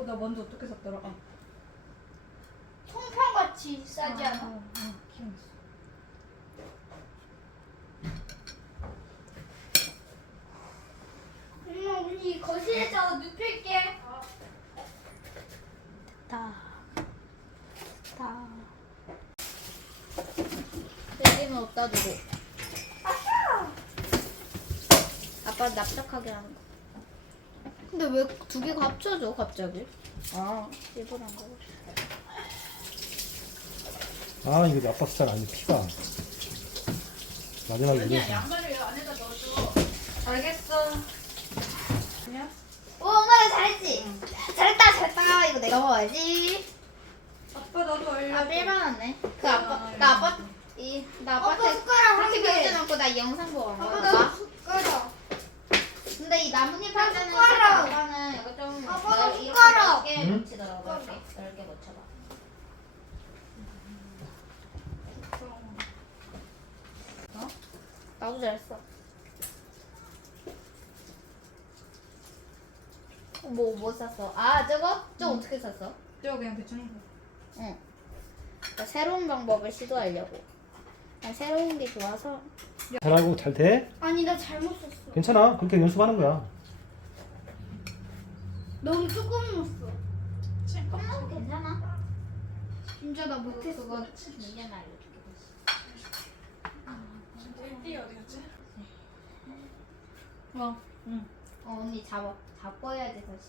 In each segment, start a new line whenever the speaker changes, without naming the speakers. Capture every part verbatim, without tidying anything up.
나 먼저 어떻게 샀더라? 아.
통평같이 싸지
아,
않아?
어, 어, 기억났어.
엄마 우리 거실에서 눕힐게.
다. 다. 여기는 어디다 두고?
아싸!
아빠 납작하게 하는 거. 근데 왜 두 개가 합쳐져 갑자기? 아 일부러 한 거고.
아 이거 아빠 스타일 아니 피가 마지막에
아니야,
이래서
양말을 안에다 넣어줘. 알겠어. 그냥?
오 엄마 잘했지? 잘했다 잘했다 이거 내가 먹어야지.
아빠 나도 알려.
아 밀만하네. 그 아빠 나 아빠 이나
아빠
아빠한테
숟가락 한
그렇게
개.
배워놓고 나 이 영상 보고 안
아빠
거야.
나 숟가락.
근데 이 나뭇잎 할 때는
숟가락.
아빠는 이거 좀
아빠, 나
넓- 이렇게
숟가락.
넓게
응?
묻히더라고. 이렇게 넓게 묻혀봐. 어? 나도 잘했어. 뭐, 뭐 샀어? 아, 저거? 저거
응.
어떻게 샀어?
저거 그냥 배추는 거.
응. 그러니까 새로운 방법을 시도하려고. 난 새로운 게 좋아서.
잘하고 잘 돼?
아니 나 잘못 썼어.
괜찮아 그렇게 연습하는 거야.
너무 조금 넣었어.
조금만 괜찮아.
진짜 나 못했어.
그거 얘기하면 알려줄게.
띠 어디 갔지?
어.
응.
어, 언니 잡아. 잡고 해야지, 다시.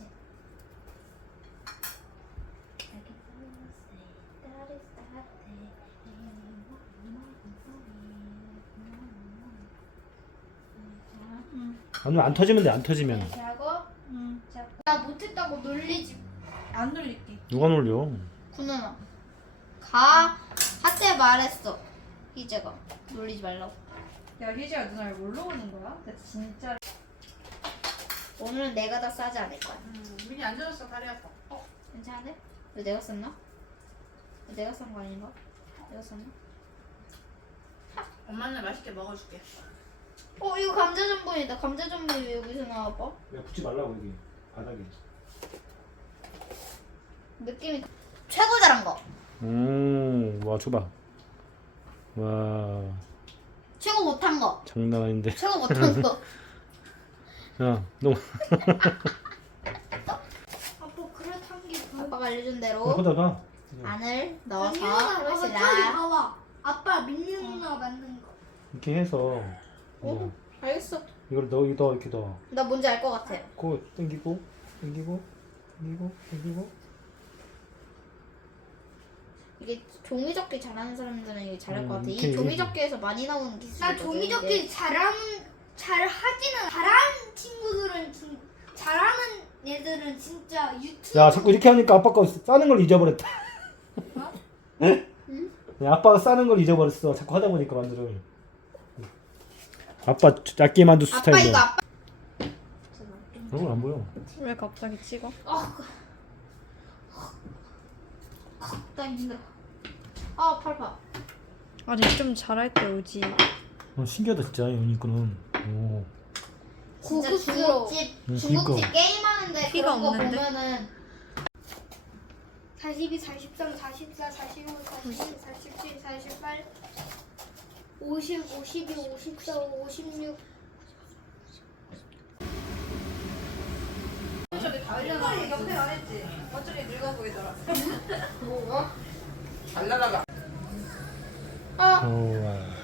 아니면 안 터지면 돼 안 터지면.
이렇게 하고,
응.
나 못했다고 놀리지.
안 놀릴게.
누가 놀려?
군은아. 가. 한때 말했어. 희재가. 놀리지 말라고.
야, 희지야 누나를 뭘로 오는 거야? 나 진짜.
오늘은 내가 다 싸지 않을 거야.
음, 민이 안 젖었어, 다리 아파.
어? 괜찮은데? 왜 내가 쌌나? 왜 내가 싼 거 아닌가? 내가 쌌나?
엄마는 맛있게 먹어줄게.
어, 이거 감자전분이다. 감자전분이 왜 여기서 나와, 봐?
야 붙지 말라고 여기 바닥에.
느낌이 최고 잘한 거.
음와 줘봐. 와
최고 못한 거.
장난 아닌데.
최고 못한 거.
야 너
아빠 그릇 한개 더.
아빠가 알려준 대로
거기다가
안을 넣어서
민누나 봐봐 저기
하시라.
봐봐. 아빠 민유 누나 만든 거.
이렇게 해서
오.
그냥
알겠어.
이걸 넣어 넣어 이렇게 넣어.
나 뭔지 알 것 같아.
코 당기고 당기고 당기고 당기고.
이게 종이접기 잘하는 사람들은 이게 잘할
음,
것 같아. 이
이렇게
종이접기에서 많이 나오는 기술.
나 종이접기 잘하는 잘 하지는 잘하는 친구들은 진, 잘하는 애들은 진짜 유튜브.
야 자꾸 이렇게 하니까 아빠가 싸는 걸 잊어버렸다. 응? 야, 아빠가 싸는 걸 잊어버렸어. 자꾸 하다 보니까 만두를. 아빠 얇게 만두
아빠
스타일이야.
이거 아빠.
얼굴 안 보여.
왜 갑자기 찍어?
어. 나 힘들어. 아 팔파.
아니, 좀 잘할 때 오지.
어, 신기하다 진짜 연이 거는. 오.
진짜
고급스러워.
중국집
응,
중국집
그니까.
게임하는데
피가
그런 거
없는데?
보면은
사십이, 사십삼, 사십사, 사십오, 사십육, 사십칠, 사십팔, 오십, 오십이, 오십사, 오십육.
저기 다 흘려놔. 옆에 안 했지? 어차피 늙어 보이더라.
뭐가?
잘 나가가.
아
우와.